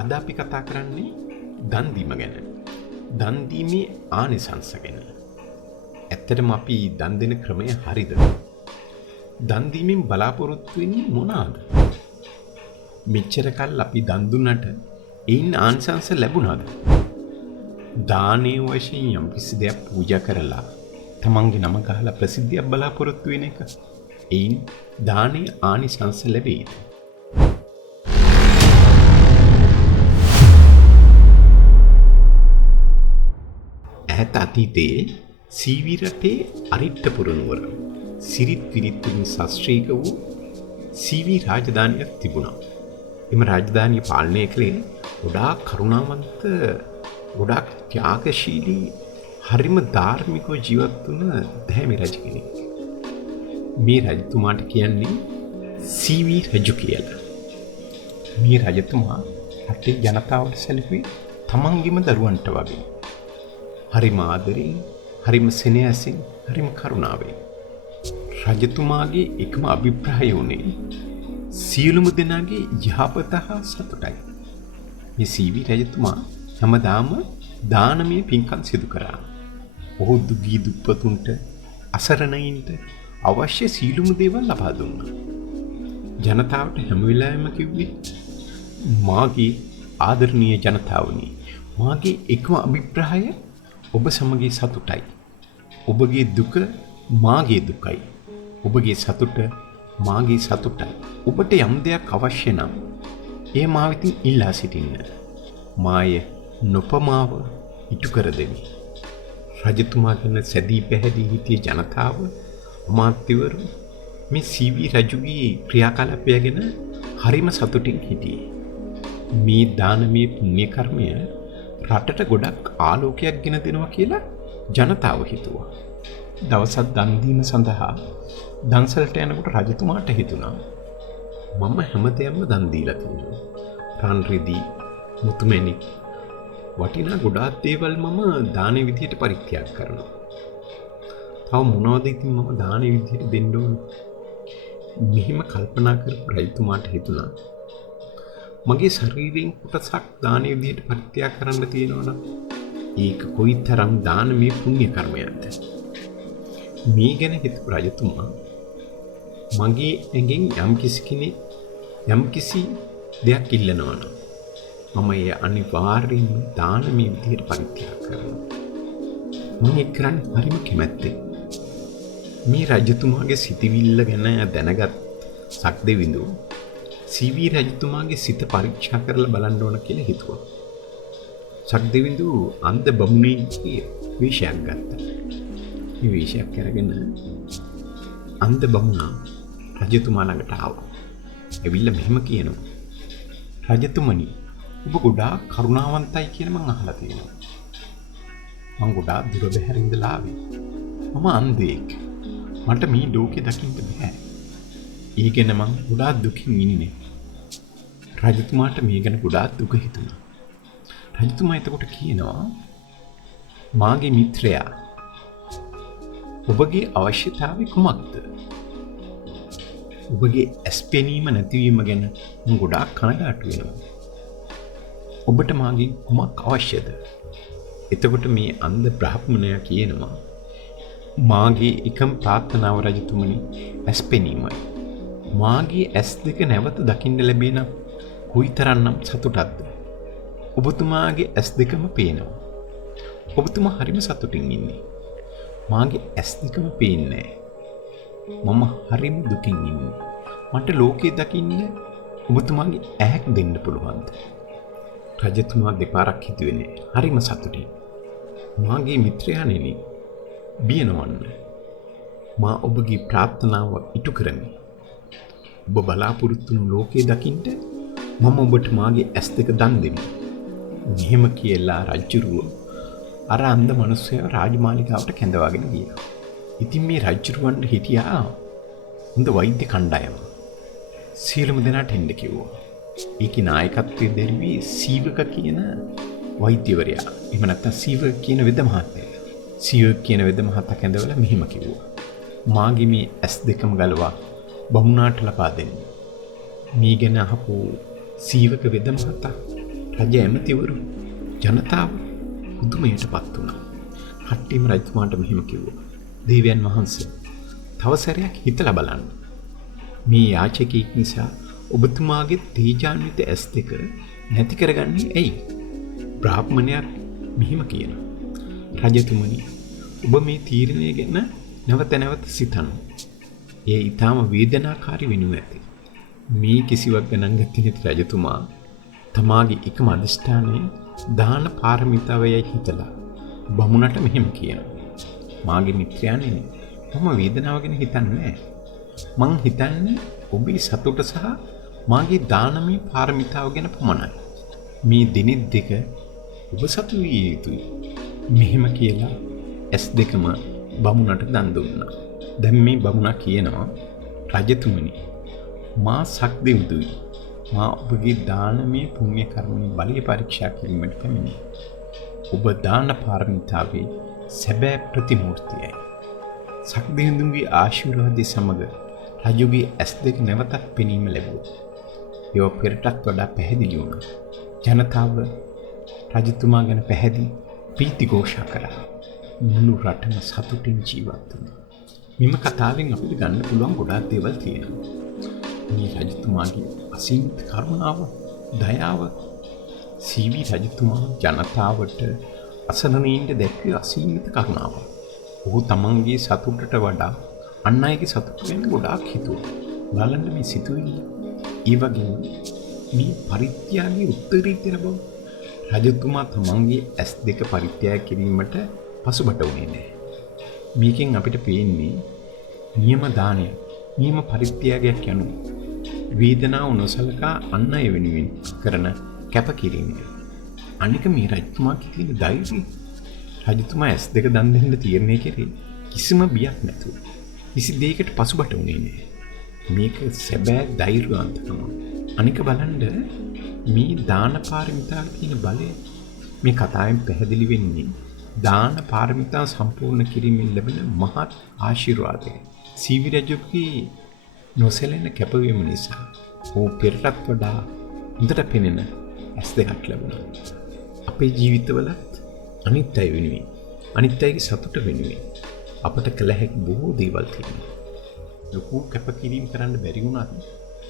අද අපි කතා කරන්නේ දන් දීම ගැන. දන් දීමේ ආනිසංස ගැන. ඇත්තටම අපි දන් දෙන ක්‍රමය හරිද? දන් දීමෙන් බලාපොරොත්තු වෙන්නේ මොනවාද? මෙච්චර කල් අපි දන් දුන්නට ඒන් ආනිසංස ලැබුණාද? දානේ වශයෙන් යම් කිසි දෙයක් පූජා කරලා තමන්ගේ නම ගහලා ප්‍රසිද්ධියක් බලාපොරොත්තු වෙන එක. ඒන් දානේ ආනිසංස ලැබෙයිද? ඈත අතීතයේ සීවි රටේ අරිට්ඨපුර නුවර සිරිත් විරිත් වලින් ශාස්ත්‍රීය වූ සීවි රාජධානියක් තිබුණා. එම රාජධානිය පාලනය කළේ ගොඩාක් කරුණාවන්ත, ගොඩාක් ත්‍යාගශීලී, හරිම ධාර්මිකව ජීවත් වුණ දැහැමි රජ කෙනෙක්. මේ රජතුමාට කියන්නේ සීවි රජු කියලා. මේ රජතුමා රටේ ජනතාවට සැලකුවේ තමන්ගේම දරුවන්ට වගේ. හරිම ආදරෙන්, හරිම සෙනෙහසින්, හරිම කරුණාවෙන්. රජතුමාගේ එකම අභිප්‍රාය වුණේ සියලුම දෙනාගේ යහපත හා සතුටයි. මේ සීවි රජතුමා හැමදාම දානමය පින්කම් සිදු කරා. ඔහු දුගී දුප්පතුන්ට, අසරණයින්ට අවශ්‍ය සියලුම දේවල් ලබා දුන්නා. ජනතාවට හැම වෙලාවෙම කිව්වේ, මාගේ ආදරණීය ජනතාවනි, මාගේ එකම අභිප්‍රාය ඔබ සමගී සතුටයි. ඔබගේ දුක මාගේ දුකයි. ඔබගේ සතුට මාගේ සතුටයි. ඔබට යම් දෙයක් අවශ්‍ය නම් ඒ මා වෙතින් ඉල්ලා සිටින්න. මාය නොපමාව ඉටු කර දෙමි. රජතුමා ගැන සැදී පැහැදී හිටිය ජනතාව, අමාත්‍යවරු මේ සීවි රජුගේ ක්‍රියාකලාපය ගැන හරිම සතුටින් හිටියේ. මේ දානමය පුණ්‍ය කර්මය රටට ගොඩක් ආලෝකයක් ගෙන දෙනවා කියලා ජනතාව හිතුවා. දවසක් දන් දීම සඳහා දන්සලට යනකොට රජතුමාට හිතුණා, මම හැමදේම දන් දීලා තියෙනවා. රන් රිදී, මුතුමැණික්, වටිනා ගොඩාක් දේවල් මම දානේ විදියට පරිත්‍යාග කරනවා. තව මොනවද ඉතින් මම දානේ විදියට දෙන්න ඕන? මෙහිම කල්පනා කරපු රජතුමාට හිතුණා, මගේ ශරීරයෙන් කොටසක් දානේ විදියට පරිත්‍යාග කරන්න තියෙනවා නම් ඒක කොයිතරම් දානමය පුණ්‍ය කර්මයක්ද? මේ ගැන හිතපු රජතුමා මගේ ඇඟෙන් යම් කිසි දෙයක් ඉල්ලනවා නම් මම ඒ අනිවාර්යයෙන්ම දානමය විදියට පරිත්‍යාග කරනවා. මම ඒක කරන්න හරිම කැමැත්තෙන්. මේ රජතුමාගේ සිතවිල්ල ගැන දැනගත් සක්දෙවිඳු සීවි රජතුමාගේ සිත පරීක්ෂා කරලා බලන්න ඕන කියලා හිතුවා. සක්දෙවිඳු අන්ධ බමුණෙක්ගේ වේශයක් ගත්තා. මේ වේශයක් අරගෙන අන්ධ බමුණා රජතුමා ළඟට ආවා. එවිල්ලා මෙහෙම කියනවා, රජතුමනි, ඔබ ගොඩාක් කරුණාවන්තයි කියලා මං අහලා තියෙනවා. මං ගොඩාක් දුර බැහැර ඉඳලා ආවේ. මම අන්ධයෙක්. මට මේ ලෝකේ දකින්න බෑ. ඒ ගැන මං ගොඩාක් දුකින් ඉන්නේ. රජතුමාට මේ ගැන ගොඩාක් දුක හිතුණා. රජතුමා එතකොට කියනවා, මාගේ මිත්‍රයා, ඔබගේ අවශ්‍යතාවය කුමක්ද? ඔබගේ ඇස් පෙනීම නැතිවීම ගැන මම ගොඩාක් කනගාටු වෙනවා. ඔබට මාගේ කුමක් අවශ්‍යද? එතකොට මේ අන්ධ බ්‍රාහ්මණයා කියනවා, මාගේ එකම ප්‍රාර්ථනාව රජතුමනි ඇස් පෙනීමයි. මාගේ ඇස් දෙක නැවත දකින්න ලැබෙන කොයිතරම්නම් සතුටක්ද? ඔබතුමාගේ ඇස් දෙකම පේනවා. ඔබතුමා හරිම සතුටින් ඉන්නේ. මාගේ ඇස් දෙකම පේන්නේ නැහැ. මම හරිම දුකින් ඉන්නේ. මට ලෝකේ දකින්න ඔබතුමාගේ ඇහැක් දෙන්න පුළුවන්ද? රජතුමා දෙපාරක් හිතුවේ නෑ. හරිම සතුටින්. මාගේ මිත්‍රයා නෙමෙයි. බිය නොවන්න. මා ඔබගේ ප්‍රාර්ථනාව ඉටු කරමි. ඔබ බලාපොරොත්තු වුණු ලෝකේ දකින්න මම ඔබට මාගේ ඇස් දෙක දන් දෙමි. මෙහෙම කියලා රජුරුව අර අන්ධ මිනිස්සයා රාජමාලිගාවට කැඳවාගෙන ගියා. ඉතින් මේ රජුරුවන්ට හිටියා හොඳ වෛද්‍ය කණ්ඩායම. සියලුම දෙනාට එන්න කිව්වා. ඒකේ නායකත්වයේ දැරුවේ සීවක කියන වෛද්‍යවරයා. එහෙම නැත්නම් සීවක කියන වෙද මහත්තයා. සීවක කියන වෙද මහතා කැඳවලා මෙහෙම කිව්වා, මාගේ මේ ඇස් දෙකම ගලවා බමුණාට ලබා දෙන්න. මේ ගැන අහපු සීවක වෙද මහතා රජ ඇමතිවරු ජනතාව පුදුමයටපත් වුණා. කට්ටියම රජතුමාට මෙහෙම කිව්වා. දේවයන් වහන්සේ තව සැරයක් හිතලා බලන්න. මේ යාචකයෙක් නිසා ඔබතුමාගේ තේජාන්විත ඇස් දෙක නැති කරගන්නේ ඇයි? බ්‍රාහ්මණයා මෙහෙම කියනවා. රජතුමනි, ඔබ මේ තීරණය ගැන නැවත නැවත සිතන්න. ඒ ඊටාම වේදනාකාරී වෙනු ඇති. මේ කිසිවක් ගණන් ගත්තේ නැති රජතුමා තමාගේ එකම අධිෂ්ඨානය දාන පාරමිතාවයයි හිතලා බමුණට මෙහෙම කියනවා. මාගේ මිත්‍රයානේ, මම වේදනාව ගැන හිතන්නේ නැහැ. මං හිතන්නේ ඔබේ සතුට සහ මාගේ දානමය පාරමිතාව ගැන පමණයි. මේ දිනෙත් දෙක ඔබ සතු විය යුතුයි. මෙහෙම කියලා ඇස් දෙකම බමුණට දන් දුන්නා. දැන් මේ බමුණා කියනවා, රජතුමනි, මා සක්දෙවිඳුයි. මා ඔබගේ දානමය පුණ්‍ය කර්මයේ බලය පරීක්ෂා කිරීමට පැමිණි. ඔබ දාන පාරමිතාවේ සැබෑ ප්‍රතිමූර්තියයි. සක්දෙවිඳුන්ගේ ආශිර්වාදයේ සමග රජුගේ ඇස් දෙක නැවතත් පෙනීම ලැබුවා. ඒව පෙරටත් වඩා පැහැදිලි වුණා. ජනතාව රජතුමා ගැන පැහැදිලි ප්‍රීති ഘോഷා කළා. මුළු රටම සතුටින් ජීවත් වුණා. මෙම කතාවෙන් අපිට ගන්න පුළුවන් ගොඩාක් දේවල් තියෙනවා. මේ රජතුමාගේ අසීමිත කරුණාව, දයාව, සීවි රජතුමා ජනතාවට අසරණයින්ට දැක්වේ අසීමිත කරුණාව. ඔහු තමන්ගේ සතුටට වඩා අන් අයගේ සතුට ගැන ගොඩාක් හිතුවා. බලන්න මේ සිතුවිලි. ඒ වගේම මේ පරිත්‍යාගයේ උත්තරීතර බව. රජතුමා තමන්ගේ ඇස් දෙක පරිත්‍යාග කිරීමට පසුබට වුණේ නැහැ. මේකෙන් අපිට පේන්නේ නියම දානය, නියම පරිත්‍යාගයක් යනු වේදනාව නොසලකා අන් අය වෙනුවෙන් කරන කැපකිරීම. අනික මේ රජතුමාගේ තියෙන ධෛර්යය. රජතුමා ඇස් දෙක දන් දෙන්න තීරණය කරේ කිසිම බියක් නැතුව. කිසි දෙයකට පසුබට වුණේ නැහැ. මේක සැබෑ ධෛර්යවන්තකම. අනික බලන්න මේ දාන පාරමිතාවේ තියෙන බලය. මේ කතාවෙන් පැහැදිලි වෙන්නේ දාන පාරමිතා සම්පූර්ණ කිරීමෙන් ලැබෙන මහත් ආශිර්වාදය. සීවි රජුගේ නොසැලෙන කැපවීම නිසා ඔහු පෙරටත් වඩා හොඳට පෙනෙන ඇස් දෙකක් ලැබුණා. අපේ ජීවිතවලත් අනිත් අය වෙනුවෙන්, අනිත් අයගේ සතුට වෙනුවෙන් අපට කළ හැකි බොහෝ දේවල් තියෙනවා. ලොකු කැපකිරීම කරන්න බැරි වුණත්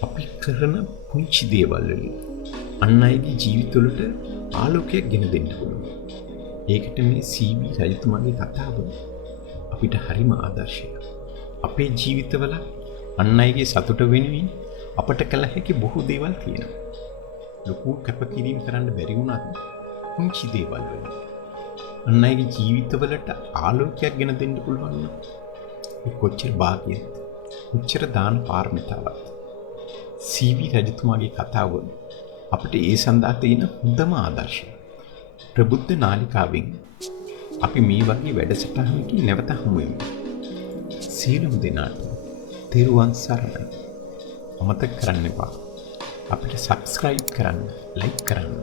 අපි කරන පුංචි දේවල් වලින් අන් අයගේ ජීවිතවලට ආලෝකයක් ගෙන දෙන්න පුළුවන්. ඒකට මේ සීවි රජතුමාගේ කතාව අපිට හරිම ආදර්ශයක්. අපේ ජීවිතවල අන් අයගේ සතුට වෙනුවෙන් අපට කළ හැකි බොහෝ දේවල් තියෙනවා. ලොකු කැපකිරීම කරන්න බැරි වුණත් පුංචි දේවල් වලින් අන් අයගේ ජීවිතවලට ආලෝකයක් ගෙන දෙන්න පුළුවන් නම් ඒ කොච්චර භාග්‍යද, කොච්චර දාන පාරමිතාවක්. සීවි රජතුමාගේ කතාව අපිට ඒ සඳහා තියෙන හොඳම ආදර්ශය. ප්‍රබුද්ධ නාලිකාවෙන් අපි මේ වගේ වැඩසටහනකින් නැවත හමු වෙමු. සියලුම දෙනාට තෙරුවන් සරණයි. අමතක කරන්න එපා. අපිට subscribe කරන්න, like කරන්න.